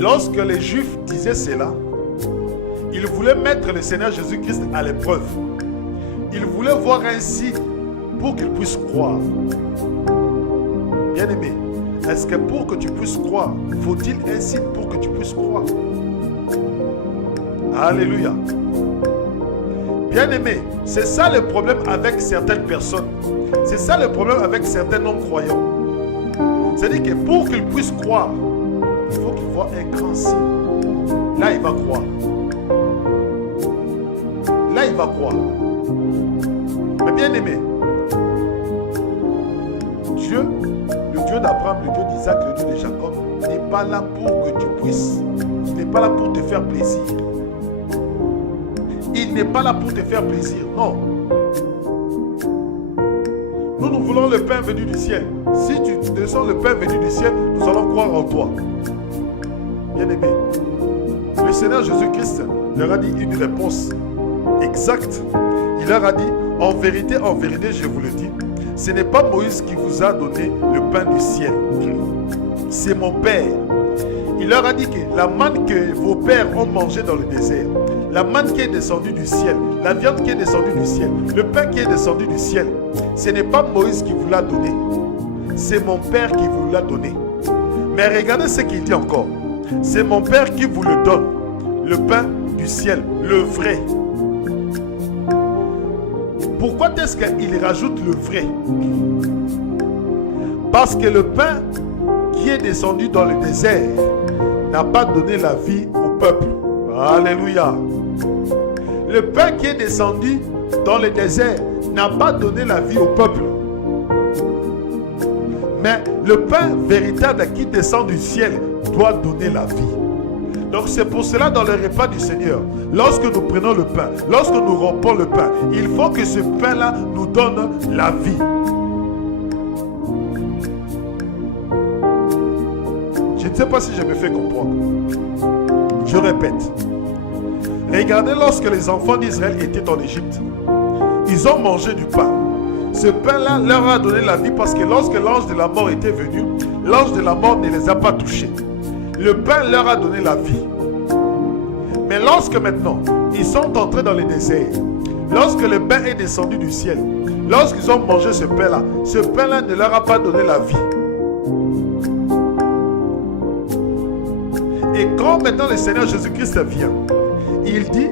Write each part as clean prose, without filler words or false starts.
Lorsque les Juifs disaient cela, ils voulaient mettre le Seigneur Jésus-Christ à l'épreuve. Ils voulaient voir un signe pour qu'ils puissent croire. Bien-aimé, est-ce que pour que tu puisses croire, faut-il un signe pour que tu puisses croire? Alléluia. Bien-aimé, c'est ça le problème avec certaines personnes. C'est ça le problème avec certains non-croyants. C'est-à-dire que pour qu'ils puissent croire, il faut qu'ils voient un grand signe. Là, il va croire. Là, il va croire. Mais bien-aimé, Dieu, le Dieu d'Abraham, le Dieu d'Isaac, le Dieu de Jacob, n'est pas là pour que tu puisses. Il n'est pas là pour te faire plaisir. Il n'est pas là pour te faire plaisir, non. Nous voulons le pain venu du ciel. Si tu descends le pain venu du ciel, nous allons croire en toi. Bien-aimé, le Seigneur Jésus-Christ leur a dit une réponse exacte. Il leur a dit, en vérité, je vous le dis, ce n'est pas Moïse qui vous a donné le pain du ciel. C'est mon Père. Il leur a dit que la manne que vos pères ont mangée dans le désert, la manne qui est descendue du ciel, la viande qui est descendue du ciel, le pain qui est descendu du ciel, ce n'est pas Moïse qui vous l'a donné. C'est mon Père qui vous l'a donné. Mais regardez ce qu'il dit encore. C'est mon Père qui vous le donne. Le pain du ciel, le vrai. Pourquoi est-ce qu'il rajoute le vrai? Parce que le pain qui est descendu dans le désert n'a pas donné la vie au peuple. Alléluia. Le pain qui est descendu dans le désert n'a pas donné la vie au peuple. Mais le pain véritable qui descend du ciel doit donner la vie. Donc c'est pour cela dans le repas du Seigneur, lorsque nous prenons le pain, lorsque nous rompons le pain, il faut que ce pain-là nous donne la vie. Je ne sais pas si je me fais comprendre. Je répète. Regardez, lorsque les enfants d'Israël étaient en Égypte, ils ont mangé du pain. Ce pain-là leur a donné la vie parce que lorsque l'ange de la mort était venu, l'ange de la mort ne les a pas touchés. Le pain leur a donné la vie. Mais lorsque maintenant, ils sont entrés dans le désert, lorsque le pain est descendu du ciel, lorsqu'ils ont mangé ce pain-là ne leur a pas donné la vie. Et quand maintenant le Seigneur Jésus-Christ vient, il dit,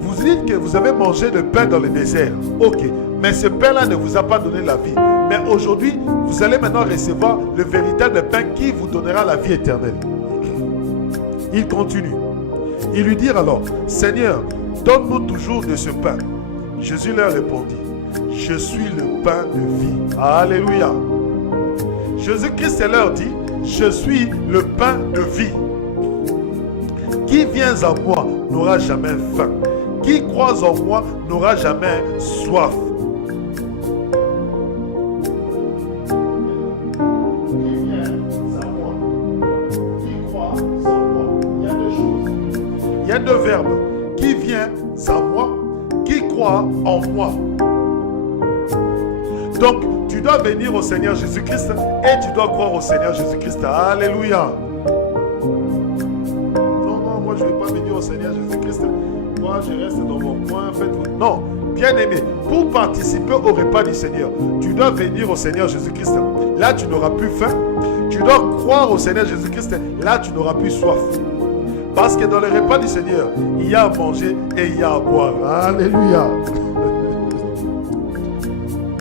vous dites que vous avez mangé le pain dans le désert. Ok, mais ce pain-là ne vous a pas donné la vie. Mais aujourd'hui, vous allez maintenant recevoir le véritable pain qui vous donnera la vie éternelle. Il continue. Il lui dit alors, Seigneur, donne-nous toujours de ce pain. Jésus leur répondit, je suis le pain de vie. Alléluia. Jésus-Christ leur dit, je suis le pain de vie. Qui vient à moi n'aura jamais faim. Qui croit en moi n'aura jamais soif. Il y a deux verbes. Qui vient à moi, qui croit en moi. Donc, tu dois venir au Seigneur Jésus-Christ et tu dois croire au Seigneur Jésus-Christ. Alléluia. Non, moi je ne vais pas venir au Seigneur Jésus-Christ. Moi, je reste dans mon coin. Non, bien-aimé, pour participer au repas du Seigneur, tu dois venir au Seigneur Jésus-Christ. Là, tu n'auras plus faim. Tu dois croire au Seigneur Jésus-Christ. Là, tu n'auras plus soif. Parce que dans le repas du Seigneur, il y a à manger et il y a à boire. Alléluia.